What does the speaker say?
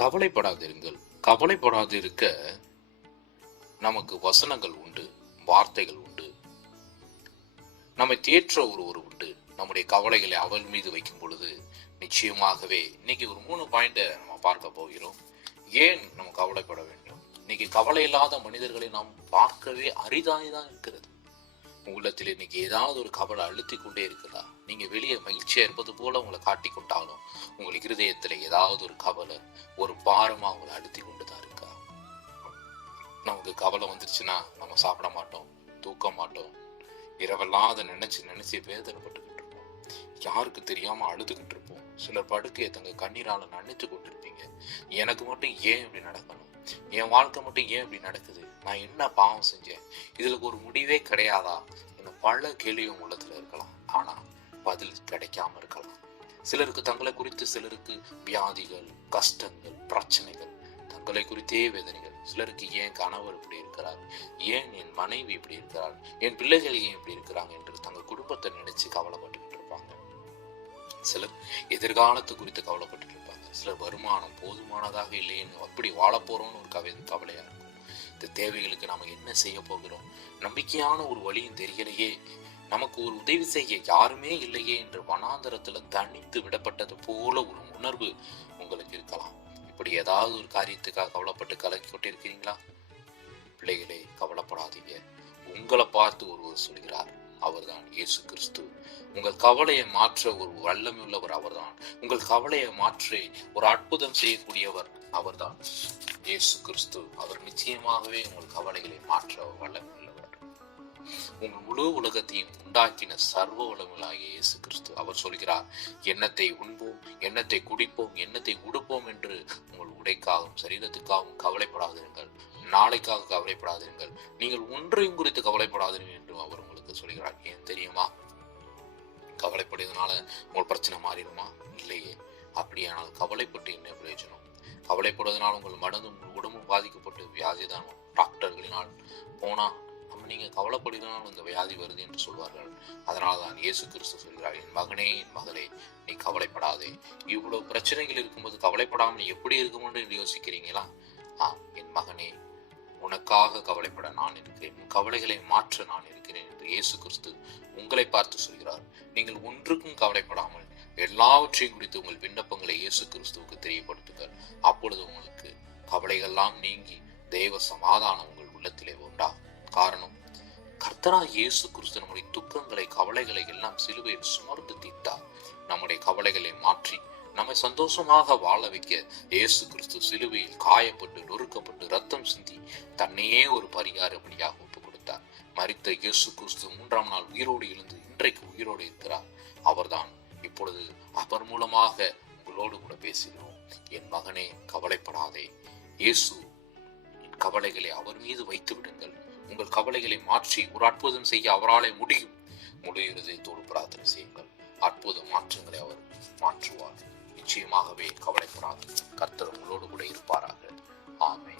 கவலைப்படாதிருங்கள். கவலைப்படாதிருக்க நமக்கு வசனங்கள் உண்டு வார்த்தைகள் உண்டு. நம்மை தேற்ற ஒருவர் உண்டு. நம்முடைய கவலைகளை அவள் மீது வைக்கும் பொழுது நிச்சயமாகவே இன்னைக்கு ஒரு மூணு பாயிண்ட நம்ம பார்க்க போகிறோம். ஏன் நம்ம கவலைப்பட வேண்டும்? இன்னைக்கு கவலை இல்லாத மனிதர்களை நாம் பார்க்கவே அரிதாய்தான் இருக்கிறது. உள்ளத்தில் இன்னைக்கு ஏதாவது ஒரு கவலை அழுத்தி கொண்டே இருக்கிறதா நீங்க வெளியே மகிழ்ச்சியா இருப்பது போல உங்களை காட்டி கொண்டாலும் உங்கள் இருதயத்துல ஏதாவது ஒரு கவலை ஒரு பாரமா உங்களை அழுத்தி கொண்டுதான் இருக்கா? நமக்கு கவலை வந்துருச்சுன்னா நம்ம சாப்பிட மாட்டோம் தூக்க மாட்டோம் இரவெல்லாம் அதை நினைச்சு நினைச்சு வேதனைப்பட்டுக்கிட்டு இருப்போம். யாருக்கு தெரியாம அழுதுகிட்டு இருப்போம். சிலர் படுக்கையை தங்க கண்ணீரால நனைத்து கொண்டிருப்பீங்க. எனக்கு மட்டும் ஏன் இப்படி நடக்கணும்? என் வாழ்க்கை மட்டும் ஏன் இப்படி நடக்குது? நான் என்ன பாவம் செஞ்சேன்? இதுல ஒரு முடிவே கிடையாதா? இன்னும் பல கேள்வியும் உள்ளத்துல இருக்கலாம். ஆனா பதில் கிடைக்காம இருக்கலாம். சிலருக்கு தங்களை குறித்து சிலருக்கு வியாதிகள் கஷ்டங்கள் பிரச்சனைகள் தங்களை குறித்தே வேதனைகள். சிலருக்கு ஏன் கணவர் இப்படி இருக்கிறார்? ஏன் என் மனைவி இப்படி இருக்கிறார் என் பிள்ளைகள் ஏன் இப்படி இருக்கிறாங்க? என்று தங்கள் குடும்பத்தை நினைச்சு கவலைப்பட்டுக்கிட்டு இருப்பாங்க. சிலர் எதிர்காலத்து குறித்து கவலைப்பட்டுட்டு இருப்பாங்க. சிலர் வருமானம் போதுமானதாக இல்லைன்னு அப்படி வாழப்போறோம்னு ஒரு கவிதை கவலையா இருக்கும். இந்த தேவைகளுக்கு நாம என்ன செய்ய போகிறோம்? நம்பிக்கையான ஒரு வழியும் தெரியலையே. நமக்கு ஒரு உதவி செய்ய யாருமே இல்லையே என்று வனாந்தரத்துல தனித்து விடப்பட்டது போல ஒரு உணர்வு உங்களுக்கு இருக்கலாம். இப்படி ஏதாவது ஒரு காரியத்துக்காக கவலைப்பட்டு கலக்கி கொண்டிருக்கிறீங்களா? பிள்ளைகளே கவலைப்படாதீங்க. உங்களை பார்த்து ஒருவர் சொல்கிறார் அவர்தான் இயேசு கிறிஸ்து. உங்கள் கவலையை மாற்ற ஒரு வல்லமையுள்ளவர் அவர்தான். உங்கள் கவலையை மாற்றி ஒரு அற்புதம் செய்யக்கூடியவர் அவர்தான் இயேசு கிறிஸ்து. அவர் நிச்சயமாகவே உங்கள் கவலைகளை மாற்ற வல்லமையுள்ளவர். உன் முழு உலகத்தையும் உண்டாக்கின சர்வ வல்லமையாகிய இயேசு கிறிஸ்து. அவர் சொல்கிறார் எண்ணத்தை உண்போம் எண்ணத்தை குடிப்போம் எண்ணத்தை உடுப்போம் என்று உங்கள் உடைக்காகவும் சரீரத்துக்காகவும் கவலைப்படாதிருங்கள். நாளைக்காக கவலைப்படாதிருங்கள். நீங்கள் ஒன்றையும் குறித்து கவலைப்படாதீர்கள் என்று அவர் உங்களுக்கு சொல்கிறார். ஏன் தெரியுமா? கவலைப்படுவதனால உங்கள் பிரச்சனை மாறிடுமா? இல்லையே. அப்படியானால் கவலைப்பட்டு என்ன பிரயோஜனம்? கவலைப்படுவதனால் உங்கள் மனதும் உங்கள் உடம்பும் பாதிக்கப்பட்டு வியாதிதான். டாக்டர்களினால் போனா நீங்கள் நீங்க கவலைப்படுவதனால் வியாதி வருது என்று சொல்வார்கள். அதனால் தான் இயேசு கிறிஸ்து சொல்கிறார் என் மகனே என் மகளே நீ கவலைப்படாதே. இவ்வளவு பிரச்சனைகள் இருக்கும்போது கவலைப்படாமல் எப்படி இருக்கும் என்று யோசிக்கிறீங்களா? ஆம் என் மகனே உனக்காக கவலைப்பட நான் இருக்கிறேன். உன் கவலைகளை மாற்ற நான் இருக்கிறேன் என்று இயேசு கிறிஸ்து உங்களை பார்த்து சொல்கிறார். நீங்கள் ஒன்றுக்கும் கவலைப்படாமல் எல்லாவற்றையும் குறித்து உங்கள் விண்ணப்பங்களை இயேசு கிறிஸ்துவுக்கு தெரியப்படுத்துங்கள். அப்பொழுது உங்களுக்கு கவலைகள்லாம் நீங்கி தெய்வ சமாதானம் உங்கள் உள்ளத்திலே காரணம். கர்த்தரா இயேசு கிறிஸ்து நம்முடைய துக்கங்களை கவலைகளை எல்லாம் சிலுவையில் சுமர்ந்து தீர்த்தார் நம்முடைய கவலைகளை மாற்றி நம்மை சந்தோஷமாக வாழ வைக்க இயேசு கிறிஸ்து சிலுவையில் காயப்பட்டு நொறுக்கப்பட்டு ரத்தம் சிந்தி தன்னையே ஒரு பரிகார பலியாக ஒப்பு கொடுத்தார் மறித்த இயேசு கிறிஸ்து மூன்றாம் நாள் உயிரோடு எழுந்து இன்றைக்கு உயிரோடு இருக்கிறார். அவர்தான் இப்பொழுது அவர் மூலமாக உங்களோடு கூட பேசுகிறோம். என் மகனே கவலைப்படாதே. இயேசு என் கவலைகளை அவர் மீது வைத்து விடுங்கள் உங்கள் கவலைகளை மாற்றி ஒரு அற்புதம் செய்ய அவராலே முடியும். முழு இருதயத்தோடு பிரார்த்தனை செய்யுங்கள். அற்புத மாற்றங்களை அவர் மாற்றுவார். நிச்சயமாகவே கவலைப்படாது கர்த்தர் உங்களோடு கூட இருப்பாராக. ஆமை